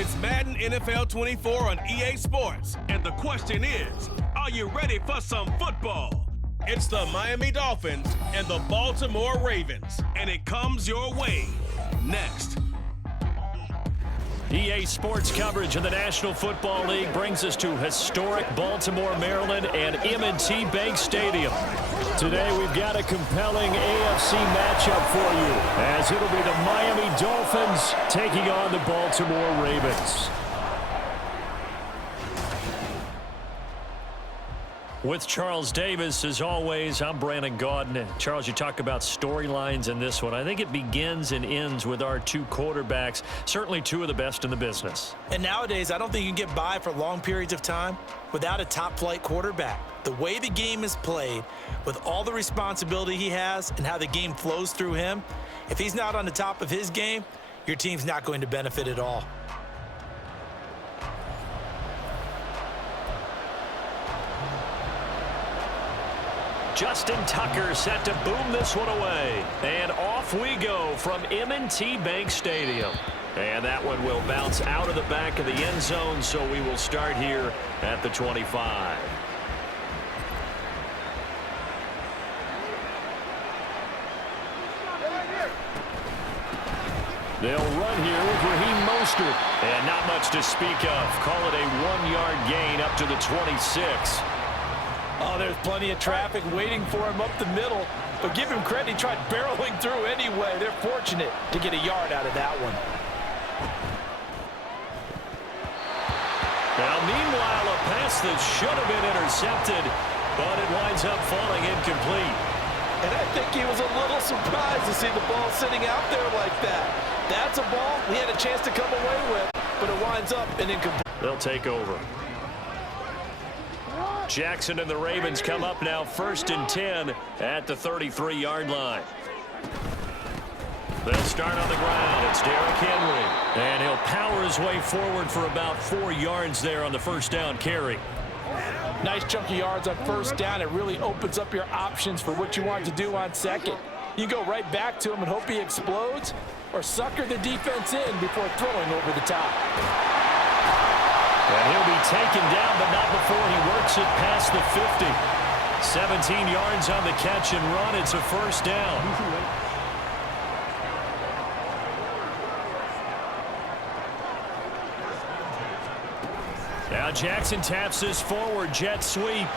It's Madden NFL 24 on EA Sports. And the question is, are you ready for some football? It's the Miami Dolphins and the Baltimore Ravens. And it comes your way next. EA Sports coverage of the National Football League brings us to historic Baltimore, Maryland, and M&T Bank Stadium. Today, we've got a compelling AFC matchup for you, as it'll be the Miami Dolphins taking on the Baltimore Ravens. With Charles Davis, as always, I'm Brandon Gaudin. Charles, you talk about storylines in this one. I think it begins and ends with our two quarterbacks, certainly two of the best in the business. And nowadays, I don't think you can get by for long periods of time without a top-flight quarterback. The way the game is played, with all the responsibility he has and how the game flows through him, if he's not on the top of his game, your team's not going to benefit at all. Justin Tucker set to boom this one away. And off we go from M&T Bank Stadium. And that one will bounce out of the back of the end zone, so we will start here at the 25. They'll run here with Raheem Mostert. And not much to speak of. Call it a 1-yard gain up to the 26. Oh, there's plenty of traffic waiting for him up the middle. But give him credit, he tried barreling through anyway. They're fortunate to get a yard out of that one. Now, meanwhile, a pass that should have been intercepted, but it winds up falling incomplete. And I think he was a little surprised to see the ball sitting out there like that. That's a ball he had a chance to come away with, but it winds up an incomplete. They'll take over. Jackson and the Ravens come up now 1st and 10 at the 33-yard line. They'll start on the ground. It's Derrick Henry. And he'll power his way forward for about 4 yards there on the first down carry. Nice chunky yards on first down. It really opens up your options for what you want to do on second. You go right back to him and hope he explodes, or sucker the defense in before throwing over the top. And he'll be taken down, but not before he works it past the 50. 17 yards on the catch and run. It's a first down. Now Jackson taps this forward jet sweep.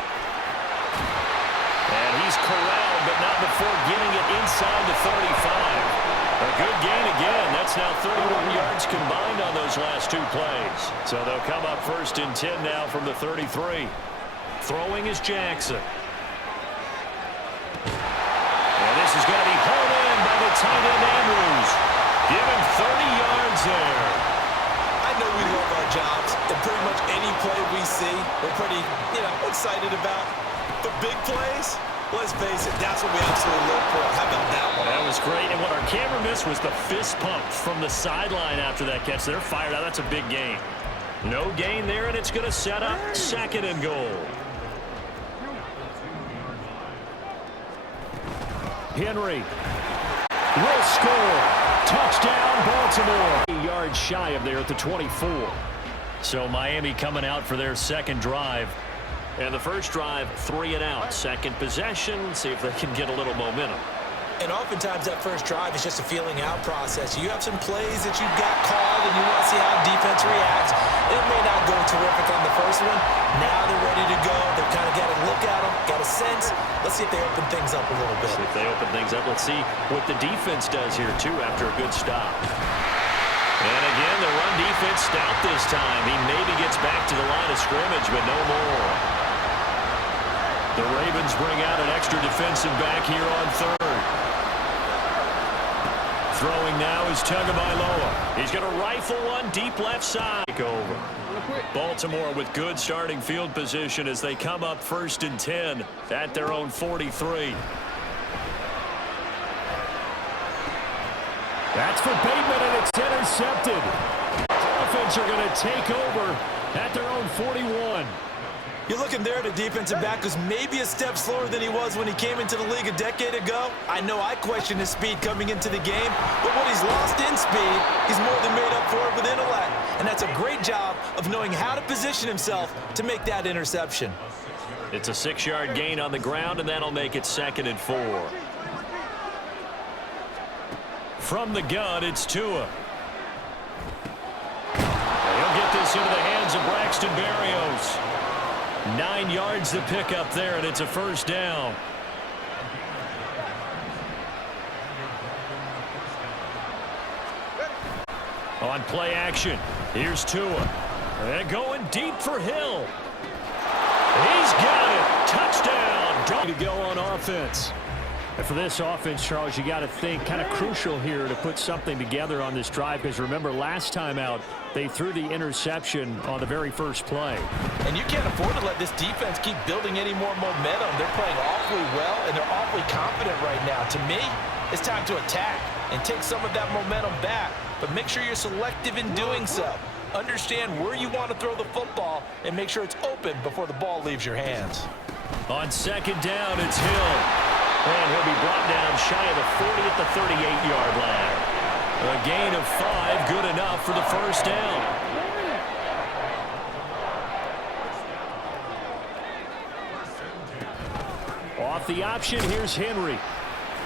And he's corralled, but not before getting it inside the 35. A good gain again. That's now 31 yards combined on those last two plays. So they'll come up 1st and 10 now from the 33. Throwing is Jackson. And this is going to be hauled in by the tight end Andrews. Give him 30 yards there. I know we love our jobs, and pretty much any play we see, we're pretty, excited about. The big plays, let's face it, that's what we absolutely look for. How about that one? That was great. And what our camera missed was the fist pump from the sideline after that catch. They're fired out. That's a big gain. No gain there, and it's going to set up 2nd and goal. Henry will score. Touchdown, Baltimore. 8 yards shy of there at the 24. So Miami coming out for their second drive. And the first drive, 3 and out. Second possession, see if they can get a little momentum. And oftentimes that first drive is just a feeling out process. You have some plays that you've got called and you want to see how defense reacts. It may not go terrific on the first one. Now they're ready to go. They've kind of got a look at them, got a sense. Let's see if they open things up a little bit. See if they open things up. Let's see what the defense does here, too, after a good stop. And again, the run defense stout this time. He maybe gets back to the line of scrimmage, but no more. The Ravens bring out an extra defensive back here on 3rd. Throwing now is Tagovailoa. He's going to rifle one deep left side. Over. Baltimore with good starting field position as they come up 1st and 10 at their own 43. That's for Bateman, and it's intercepted. Dolphins are going to take over at their own 41. You're looking there at a defensive back who's maybe a step slower than he was when he came into the league a decade ago. I know I questioned his speed coming into the game, but what he's lost in speed, he's more than made up for it with intellect. And that's a great job of knowing how to position himself to make that interception. It's a 6-yard gain on the ground, and that'll make it 2nd and 4. From the gun, it's Tua. He'll get this into the hands of Braxton Berrios. 9 yards to pick up there, and it's a 1st down. On play action, here's Tua. And going deep for Hill. He's got it. Touchdown. To go on offense. And for this offense, Charles, you got to think kind of crucial here to put something together on this drive, because remember last time out they threw the interception on the very first play. And you can't afford to let this defense keep building any more momentum. They're playing awfully well, and they're awfully confident right now. To me, it's time to attack and take some of that momentum back, but make sure you're selective in doing so. Understand where you want to throw the football and make sure it's open before the ball leaves your hands. On 2nd down, it's Hill. And he'll be brought down shy of the 40 at the 38-yard line. A gain of 5, good enough for the 1st down. Off the option, here's Henry.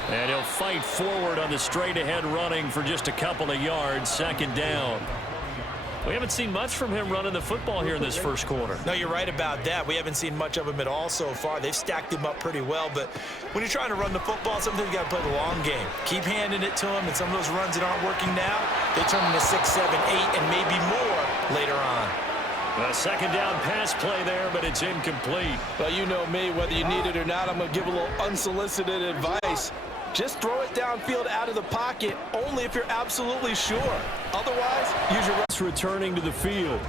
And he'll fight forward on the straight-ahead running for just a couple of yards, 2nd down. We haven't seen much from him running the football here in this first quarter. No, you're right about that. We haven't seen much of him at all so far. They've stacked him up pretty well, but when you're trying to run the football, sometimes you got to play the long game. Keep handing it to him, and some of those runs that aren't working now, they turn into 6, 7, 8, and maybe more later on. A 2nd down pass play there, but it's incomplete. Well, you know me, whether you need it or not, I'm going to give a little unsolicited advice. Just throw it downfield out of the pocket only if you're absolutely sure. Otherwise, use your... Returning to the field.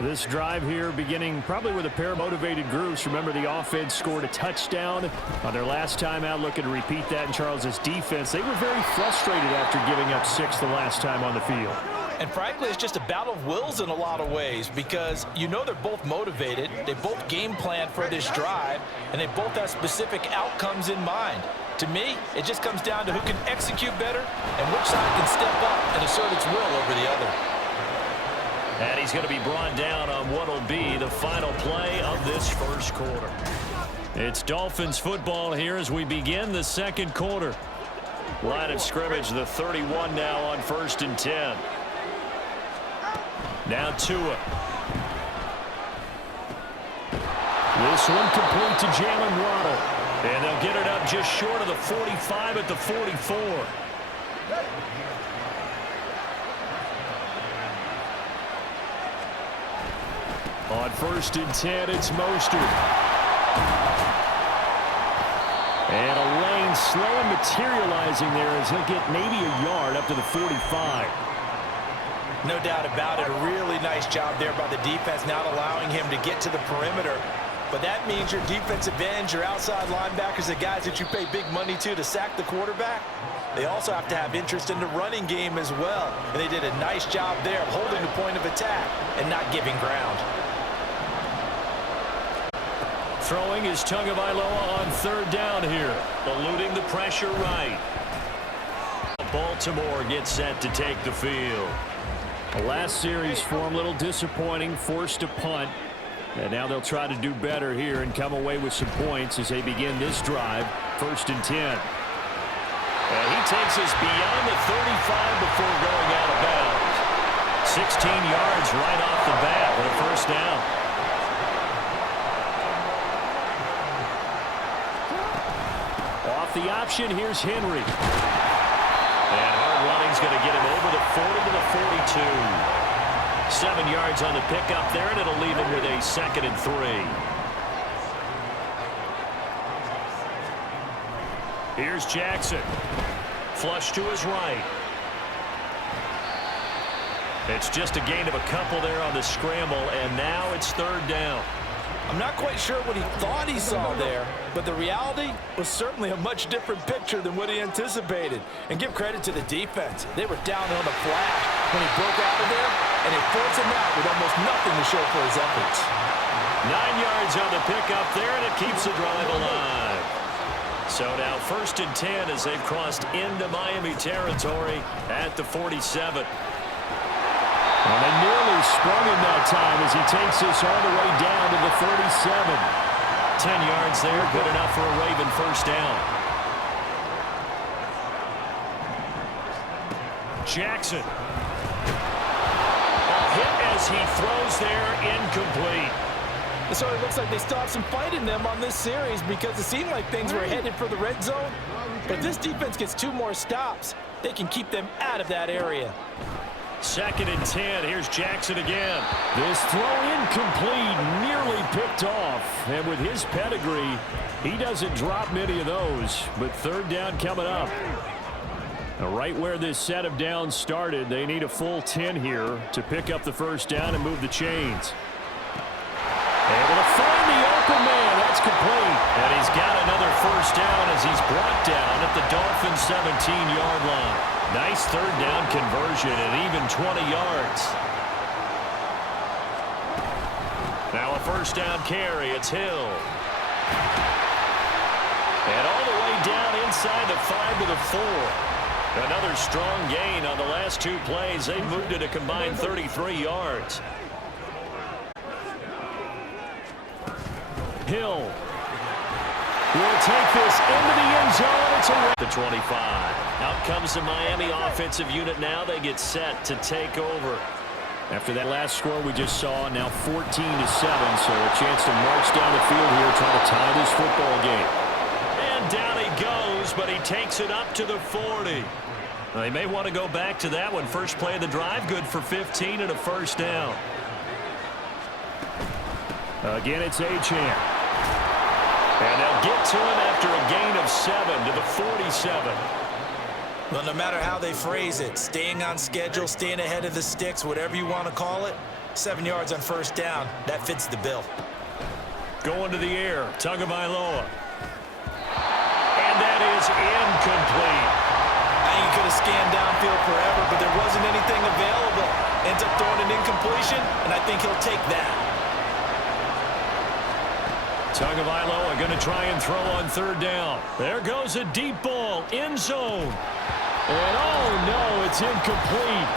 This drive here beginning probably with a pair of motivated groups. Remember, the offense scored a touchdown on their last time out, looking to repeat that in Charles's defense. They were very frustrated after giving up 6 the last time on the field. And frankly, it's just a battle of wills in a lot of ways, because you know they're both motivated, they both game plan for this drive, and they both have specific outcomes in mind. To me, it just comes down to who can execute better and which side can step up and assert its will over the other. And he's going to be brought down on what will be the final play of this first quarter. It's Dolphins football here as we begin the 2nd quarter. Line of scrimmage, the 31 now on 1st and 10. Now Tua. This one complete to Jalen Waddle. And they'll get it up just short of the 45 at the 44. On 1st and 10, it's Mostert. And a lane slow and materializing there as he'll get maybe a yard up to the 45. No doubt about it. A really nice job there by the defense, not allowing him to get to the perimeter. But that means your defensive ends, your outside linebackers, the guys that you pay big money to sack the quarterback, they also have to have interest in the running game as well. And they did a nice job there of holding the point of attack and not giving ground. Throwing is Tagovailoa on 3rd down here. Eluding the pressure right. Baltimore gets set to take the field. The last series for him, a little disappointing, forced a punt. And now they'll try to do better here and come away with some points as they begin this drive. 1st and 10. And he takes us beyond the 35 before going out of bounds. 16 yards right off the bat with a 1st down. Off the option, here's Henry. And hard running's going to get him over the 40 to the 42. 7 yards on the pickup there, and it'll leave him with a 2nd and 3. Here's Jackson. Flush to his right. It's just a gain of a couple there on the scramble, and now it's 3rd down. I'm not quite sure what he thought he saw there, but the reality was certainly a much different picture than what he anticipated. And give credit to the defense. They were down on the flash when he broke out of there, and they forced him out with almost nothing to show for his efforts. 9 yards on the pickup there, and it keeps the drive alive. So now 1st and 10 as they've crossed into Miami territory at the 47. And they nearly sprung him that time as he takes this all the way down to the 37. 10 yards there, good enough for a Raven first down. Jackson. A hit as he throws there, incomplete. So it looks like they still have some fight in them on this series because it seemed like things were headed for the red zone. But if this defense gets 2 more stops, they can keep them out of that area. 2nd and 10. Here's Jackson again. This throw incomplete, nearly picked off. And with his pedigree, he doesn't drop many of those. But 3rd down coming up. Now, right where this set of downs started, they need a full 10 here to pick up the first down and move the chains. Able to find the open man. That's complete. And he's got another first down as he's brought down at the Dolphins' 17-yard line. Nice 3rd down conversion at even 20 yards. Now a first down carry. It's Hill. And all the way down inside the 5 to the 4. Another strong gain on the last 2 plays. They moved it a combined 33 yards. Hill will take this into the end zone. It's a the 25. Out comes the Miami offensive unit now. They get set to take over. After that last score we just saw, now 14-7, so a chance to march down the field here trying to tie this football game. And down he goes, but he takes it up to the 40. They may want to go back to that one. First play of the drive, good for 15 and a first down. Again, it's Achane. And they'll get to him after a gain of 7 to the 47. Well, no matter how they phrase it, staying on schedule, staying ahead of the sticks, whatever you want to call it, 7 yards on first down, that fits the bill. Going to the air, Tagovailoa. And that is incomplete. I think he could have scanned downfield forever, but there wasn't anything available. Ends up throwing an incompletion, and I think he'll take that. Tagovailoa going to try and throw on 3rd down. There goes a deep ball, end zone. And oh no, it's incomplete.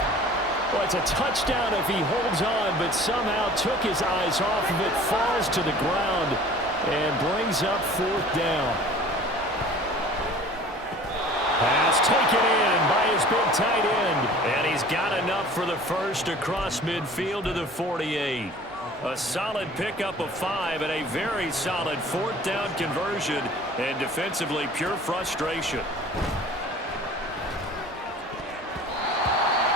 Well, it's a touchdown if he holds on, but somehow took his eyes off of it, falls to the ground, and brings up 4th down. Pass taken in by his big tight end. And he's got enough for the first across midfield to the 48. A solid pickup of 5 and a very solid 4th down conversion, and defensively pure frustration.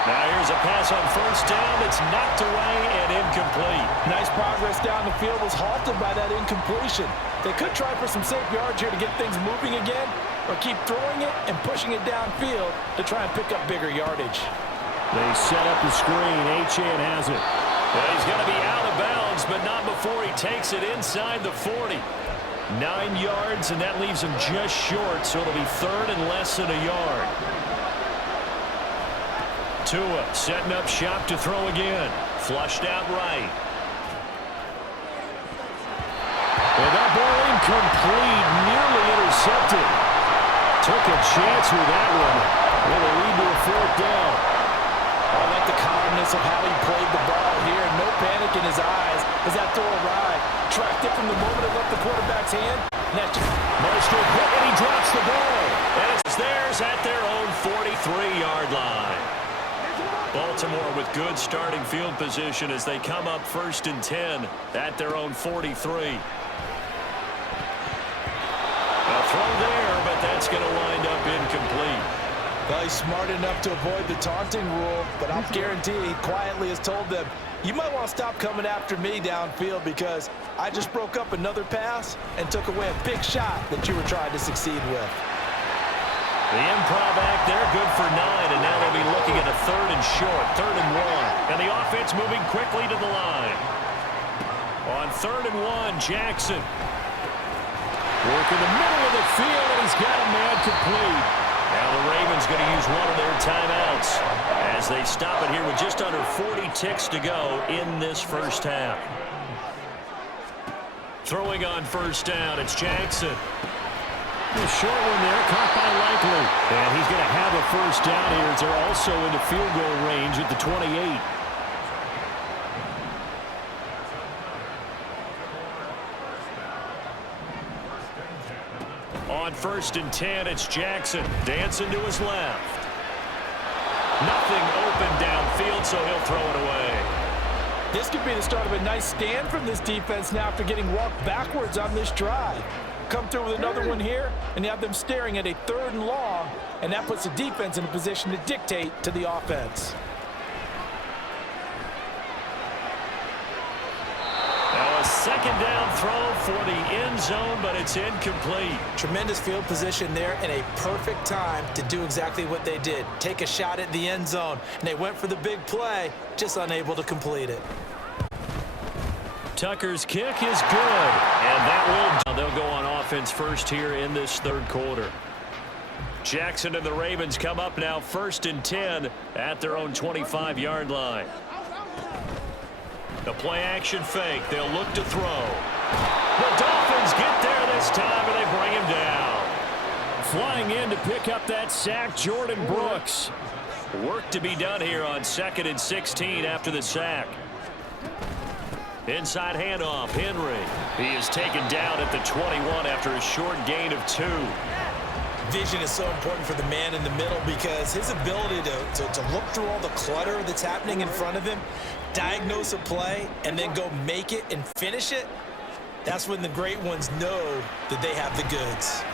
Now here's a pass on first down that's knocked away and incomplete. Nice progress down the field, was halted by that incompletion. They could try for some safe yards here to get things moving again, or keep throwing it and pushing it downfield to try and pick up bigger yardage. They set up the screen. Achane has it. Well, he's going to be out of bounds, but not before he takes it inside the 40. 9 yards, and that leaves him just short, so it'll be 3rd and less than a yard. Tua setting up shop to throw again. Flushed out right. And that ball incomplete, nearly intercepted. Took a chance with that one. It'll lead to a 4th down. I like the calmness of how he played the ball here. No panic in his eyes as that throw arrived. Tracked it from the moment it left the quarterback's hand. Mostert hit and he drops the ball. And it's theirs at their own 43-yard line. Baltimore with good starting field position as they come up 1st and 10 at their own 43. A throw there, but that's going to wind up incomplete. Well, he's smart enough to avoid the taunting rule, but I'll guarantee he quietly has told them, you might want to stop coming after me downfield because I just broke up another pass and took away a big shot that you were trying to succeed with. The improv act there, good for 9, and now they'll be looking at a 3rd and short, 3rd and 1. And the offense moving quickly to the line. On 3rd and 1, Jackson. Work in the middle of the field, and he's got a man complete. Now the Ravens going to use one of their timeouts as they stop it here with just under 40 ticks to go in this first half. Throwing on first down, it's Jackson. A short one there, caught by Likely. And he's going to have a first down here as they're also into field goal range at the 28. On 1st and 10, it's Jackson. Dancing to his left. Nothing open downfield, so he'll throw it away. This could be the start of a nice stand from this defense now after getting walked backwards on this drive. Come through with another one here, and you have them staring at a 3rd and long, and that puts the defense in a position to dictate to the offense. Now a 2nd down throw for the end zone, but it's incomplete. Tremendous field position there and a perfect time to do exactly what they did. Take a shot at the end zone, and they went for the big play, just unable to complete it. Tucker's kick is good, and that will. They'll go on offense first here in this 3rd quarter. Jackson and the Ravens come up now 1st and 10 at their own 25-yard line. The play action fake. They'll look to throw. The Dolphins get there this time, and they bring him down. Flying in to pick up that sack, Jordan Brooks. Work to be done here on 2nd and 16 after the sack. Inside handoff, Henry. He is taken down at the 21 after a short gain of 2. Vision is so important for the man in the middle because his ability to look through all the clutter that's happening in front of him, diagnose a play, and then go make it and finish it, that's when the great ones know that they have the goods.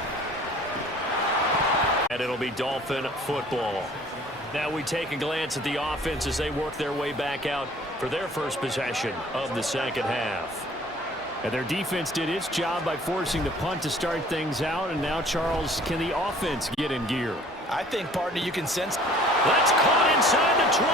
And it'll be Dolphin football. Now we take a glance at the offense as they work their way back out for their first possession of the 2nd half. And their defense did its job by forcing the punt to start things out. And now, Charles, can the offense get in gear? I think, partner, you can sense. That's caught inside the 20.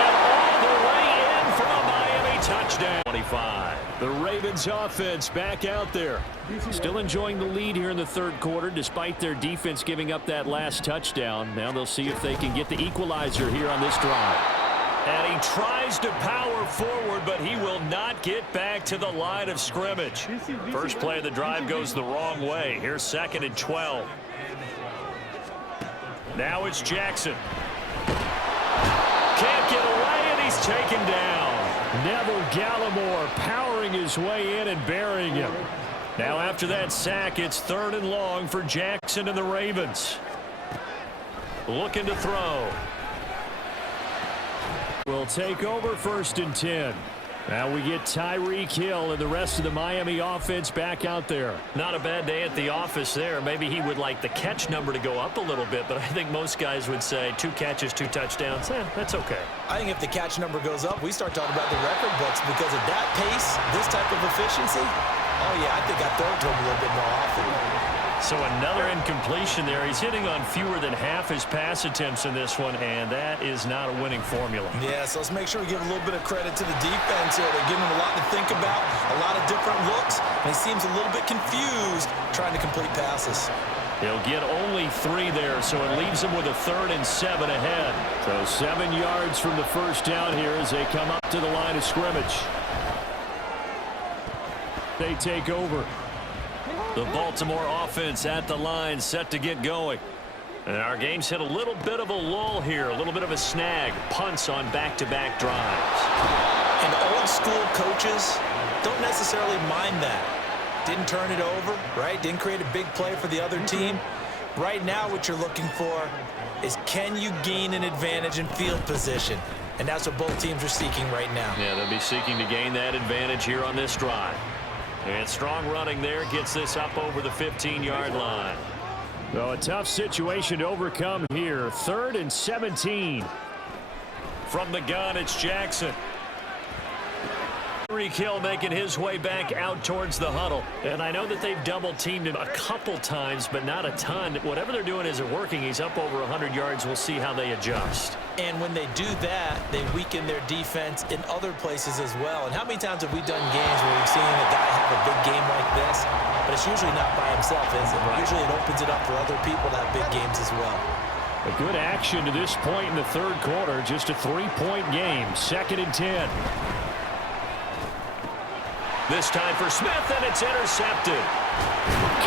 And all the way in for a Miami touchdown. 25. The Ravens offense back out there. Still enjoying the lead here in the 3rd quarter despite their defense giving up that last touchdown. Now they'll see if they can get the equalizer here on this drive. And he tries to power forward, but he will not get back to the line of scrimmage. First play of the drive goes the wrong way. Here's 2nd and 12. Now it's Jackson. Can't get away, and he's taken down. Neville Gallimore powering his way in and burying him. Now after that sack, it's 3rd and long for Jackson and the Ravens. Looking to throw. Will take over 1st and 10. Now we get Tyreek Hill and the rest of the Miami offense back out there. Not a bad day at the office there. Maybe he would like the catch number to go up a little bit, but I think most guys would say 2 catches, 2 touchdowns. That's okay. I think if the catch number goes up, we start talking about the record books because at that pace, this type of efficiency, oh yeah, I think I throw it to him a little bit more often. So another incompletion there. He's hitting on fewer than half his pass attempts in this one, and that is not a winning formula. Yeah, so let's make sure we give a little bit of credit to the defense here. They're giving him a lot to think about, a lot of different looks, and he seems a little bit confused trying to complete passes. He'll get only 3 there, so it leaves him with a 3rd and 7 ahead. So 7 yards from the first down here as they come up to the line of scrimmage. They take over. The Baltimore offense at the line, set to get going. And our game's hit a little bit of a lull here, a little bit of a snag. Punts on back-to-back drives. And old-school coaches don't necessarily mind that. Didn't turn it over, right? Didn't create a big play for the other team. Right now what you're looking for is can you gain an advantage in field position? And that's what both teams are seeking right now. Yeah, they'll be seeking to gain that advantage here on this drive. And strong running there gets this up over the 15-yard line. So a tough situation to overcome here. 3rd and 17. From the gun, it's Jackson. Tyreek Hill making his way back out towards the huddle. And I know that they've double-teamed him a couple times, but not a ton. Whatever they're doing isn't working. He's up over 100 yards. We'll see how they adjust. And when they do that, they weaken their defense in other places as well. And how many times have we done games where we've seen a guy have a big game like this? But it's usually not by himself, is it? Right. Usually it opens it up for other people to have big games as well. A good action to this point in the 3rd quarter. Just a 3-point game. 2nd and 10. This time for Smith, and it's intercepted.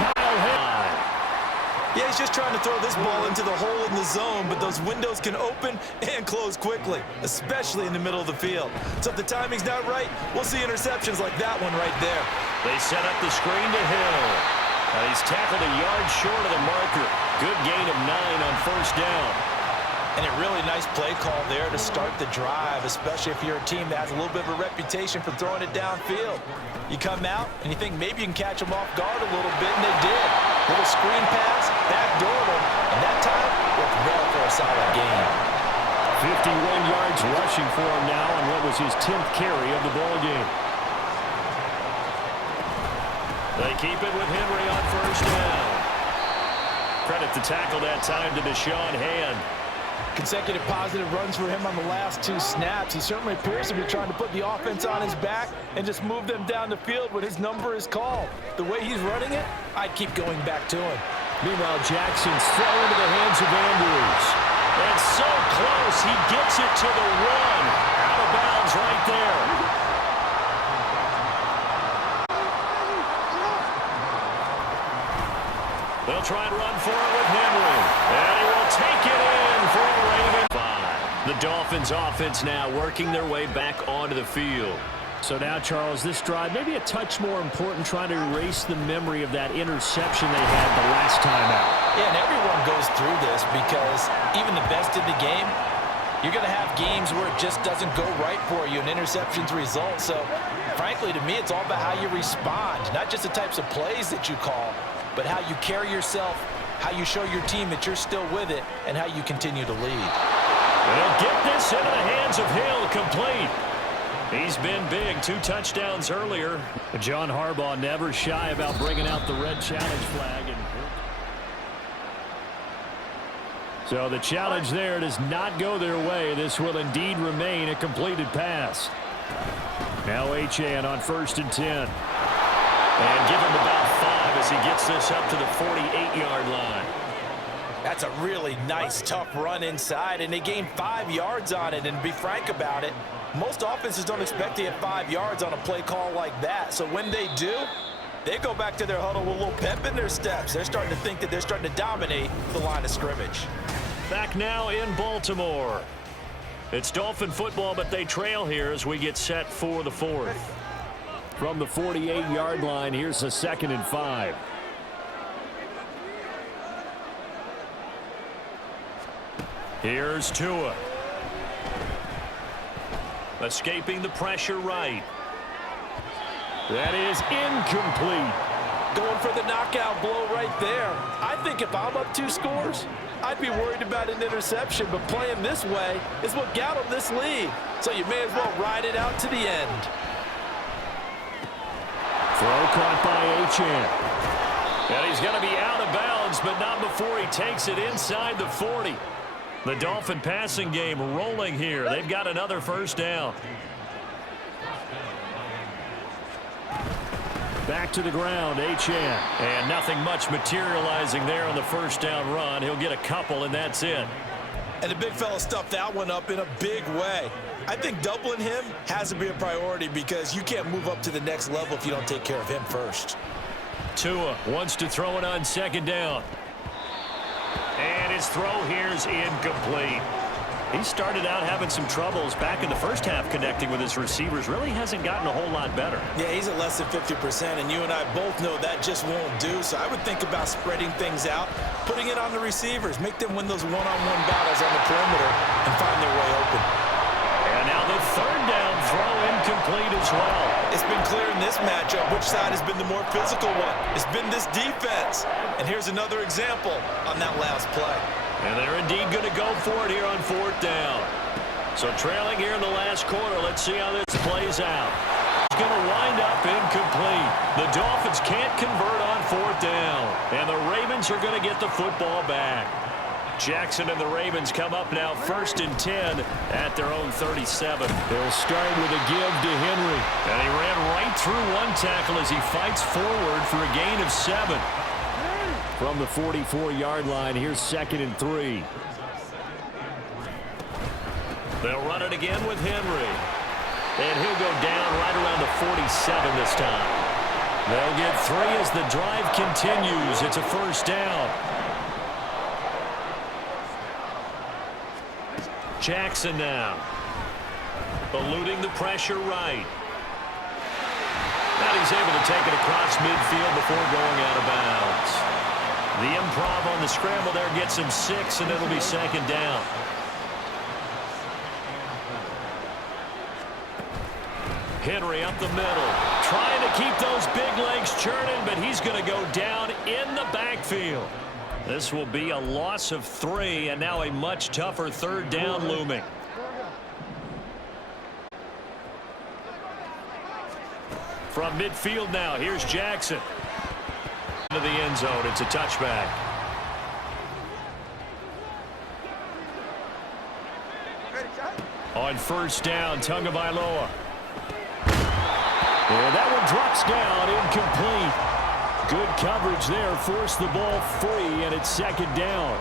Kyle Hill. Yeah, he's just trying to throw this ball into the hole in the zone, but those windows can open and close quickly, especially in the middle of the field. So if the timing's not right, we'll see interceptions like that one right there. They set up the screen to Hill. He's tackled a yard short of the marker. Good gain of 9 on first down. And a really nice play call there to start the drive, especially if you're a team that has a little bit of a reputation for throwing it downfield. You come out and you think maybe you can catch them off guard a little bit, and they did. Little screen pass, backdoor them, and that time worked well for a solid gain. 51 yards rushing for him now on what was his 10th carry of the ball game. They keep it with Henry on first down. Credit the tackle that time to Deshaun Hand. Consecutive positive runs for him on the last 2 snaps. He certainly appears to be trying to put the offense on his back and just move them down the field when his number is called. The way he's running it, I'd keep going back to him. Meanwhile, Jackson's throw into the hands of Andrews. And so close, he gets it to the 1. Out of bounds right there. They'll try and run for it with Henry. And he will take it in for a Raven 5. The Dolphins offense now working their way back onto the field. So now, Charles, this drive maybe a touch more important, trying to erase the memory of that interception they had the last time out. Yeah, and everyone goes through this because even the best in the game, you're going to have games where it just doesn't go right for you, and interceptions result. So, frankly, to me, it's all about how you respond, not just the types of plays that you call, but how you carry yourself, how you show your team that you're still with it, and how you continue to lead. They'll get this into the hands of Hill, complete. He's been big, 2 touchdowns earlier. John Harbaugh never shy about bringing out the red challenge flag. So the challenge there does not go their way. This will indeed remain a completed pass. Now Achane on 1st and 10. And give him about 5 as he gets this up to the 48-yard line. That's a really nice, tough run inside, and they gained 5 yards on it. And to be frank about it, most offenses don't expect to get 5 yards on a play call like that. So when they do, they go back to their huddle with a little pep in their steps. They're starting to think that they're starting to dominate the line of scrimmage. Back now in Baltimore. It's Dolphin football, but they trail here as we get set for the 4th. From the 48-yard line, here's a 2nd and 5. Here's Tua. Escaping the pressure right. That is incomplete. Going for the knockout blow right there. I think if I'm up 2 scores, I'd be worried about an interception, but playing this way is what got them this lead. So you may as well ride it out to the end. Throw caught by Achane. And he's going to be out of bounds, but not before he takes it inside the 40. The Dolphin passing game rolling here. They've got another first down. Back to the ground, Achane. And nothing much materializing there on the first down run. He'll get a couple, and that's it. And the big fella stuffed that one up in a big way. I think doubling him has to be a priority because you can't move up to the next level if you don't take care of him first. Tua wants to throw it on 2nd down. And his throw here's incomplete. He started out having some troubles back in the first half connecting with his receivers. Really hasn't gotten a whole lot better. Yeah, he's at less than 50%, and you and I both know that just won't do. So I would think about spreading things out, putting it on the receivers, make them win those one-on-one battles on the perimeter, and find their way open. And now the 3rd down throw incomplete as well. It's been clear in this matchup which side has been the more physical one. It's been this defense. And here's another example on that last play. And they're indeed going to go for it here on 4th down. So trailing here in the last quarter, let's see how this plays out. It's going to wind up incomplete. The Dolphins can't convert on 4th down. And the Ravens are going to get the football back. Jackson and the Ravens come up now 1st and 10 at their own 37. They'll start with a give to Henry. And he ran right through one tackle as he fights forward for a gain of 7. From the 44-yard line, here's 2nd and 3. They'll run it again with Henry. And he'll go down right around the 47 this time. They'll get 3 as the drive continues. It's a first down. Jackson now. Eluding the pressure right. And he's able to take it across midfield before going out of bounds. The improv on the scramble there gets him 6, and it'll be second down. Henry up the middle, trying to keep those big legs churning, but he's going to go down in the backfield. This will be a loss of 3, and now a much tougher third down looming. From midfield now, here's Jackson. Into the end zone, it's a touchback. On first down, Tagovailoa. And that one drops down, incomplete. Good coverage there, forced the ball free, and it's second down.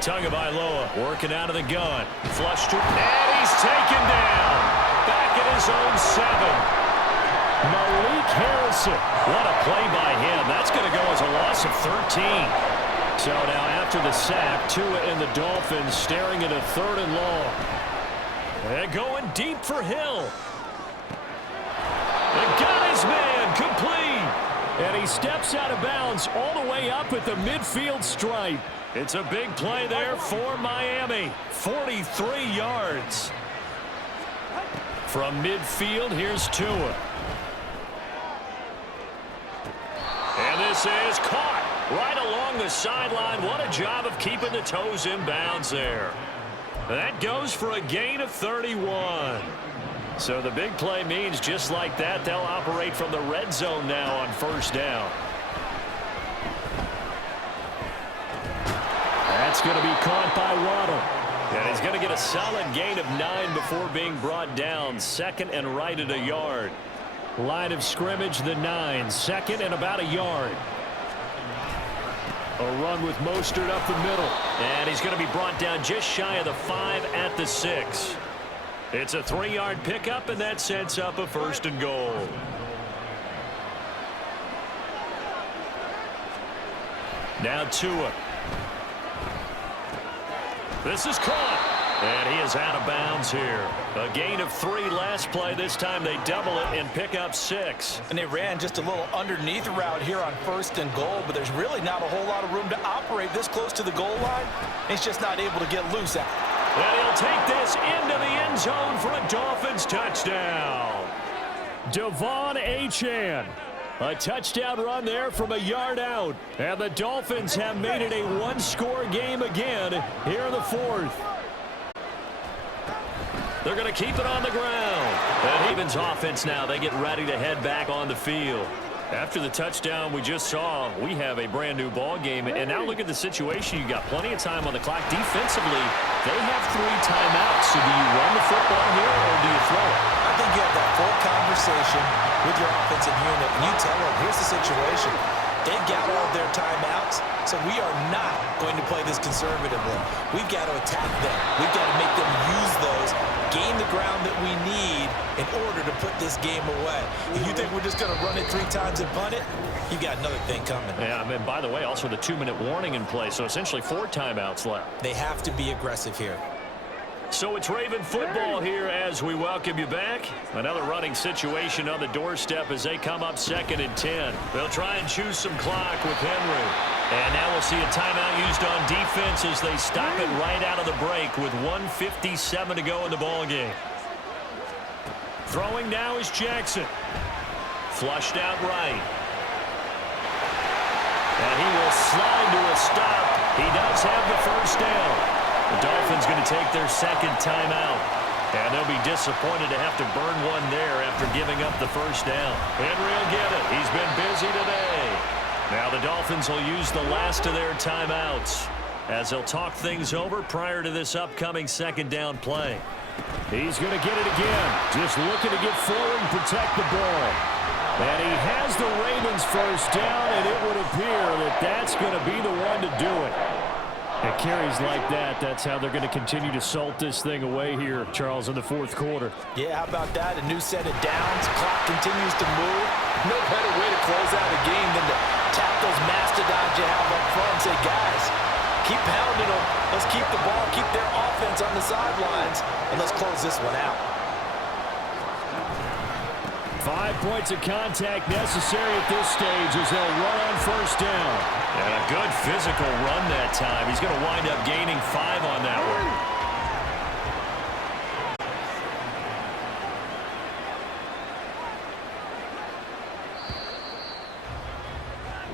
Tagovailoa working out of the gun. Flushed to, and he's taken down. Back at his own 7. Malik Harrison. What a play by him. That's going to go as a loss of 13. So now after the sack, Tua and the Dolphins staring at a 3rd and long. And going deep for Hill. And got his man complete. And he steps out of bounds all the way up at the midfield stripe. It's a big play there for Miami. 43 yards. From midfield, here's Tua. And this is caught right along the sideline. What a job of keeping the toes in bounds there. That goes for a gain of 31. So the big play means just like that, they'll operate from the red zone now on first down. That's going to be caught by Waddle. And he's going to get a solid gain of 9 before being brought down. 2nd and right at a yard. Line of scrimmage, the 9. 2nd and about a yard. A run with Mostert up the middle. And he's going to be brought down just shy of the 5 at the 6. It's a 3-yard pickup, and that sets up a 1st and goal. Now Tua. This is caught. And he is out of bounds here. A gain of 3 last play. This time they double it and pick up 6. And they ran just a little underneath route here on 1st and goal, but there's really not a whole lot of room to operate this close to the goal line. He's just not able to get loose out. And he'll take this into the end zone for a Dolphins touchdown. Devon Achane. A touchdown run there from a yard out. And the Dolphins have made it a 1-score game again here in the 4th. They're going to keep it on the ground. And Ravens offense now, they get ready to head back on the field. After the touchdown we just saw, we have a brand new ball game. And now look at the situation. You got plenty of time on the clock. Defensively, they have 3 timeouts. So do you run the football here or do you throw it? I think you have that full conversation with your offensive unit, and you tell them, here's the situation. They've got all of their timeouts, so we are not going to play this conservatively. We've got to attack them. We've got to make them use those, gain the ground that we need in order to put this game away. If you think we're just going to run it 3 times and punt it, you've got another thing coming. Yeah, I mean, by the way, also the 2-minute warning in play, so essentially 4 timeouts left. They have to be aggressive here. So it's Raven football here as we welcome you back. Another running situation on the doorstep as they come up 2nd and 10. They'll try and choose some clock with Henry. And now we'll see a timeout used on defense as they stop it right out of the break with 1:57 to go in the ballgame. Throwing now is Jackson. Flushed out right. And he will slide to a stop. He does have the first down. The Dolphins going to take their 2nd timeout. And they'll be disappointed to have to burn one there after giving up the first down. Henry will get it. He's been busy today. Now the Dolphins will use the last of their timeouts as they'll talk things over prior to this upcoming 2nd down play. He's going to get it again. Just looking to get forward and protect the ball. And he has the Ravens first down, and it would appear that that's going to be the one to do it. At carries like that, that's how they're going to continue to salt this thing away here, Charles, in the fourth quarter. Yeah, how about that? A new set of downs. Clock continues to move. No better way to close out a game than to tap those mastodons you have up front and say, guys, keep pounding them. Let's keep the ball, keep their offense on the sidelines, and let's close this one out. 5 points of contact necessary at this stage as they'll run on first down. And a good physical run that time. He's going to wind up gaining 5 on that one.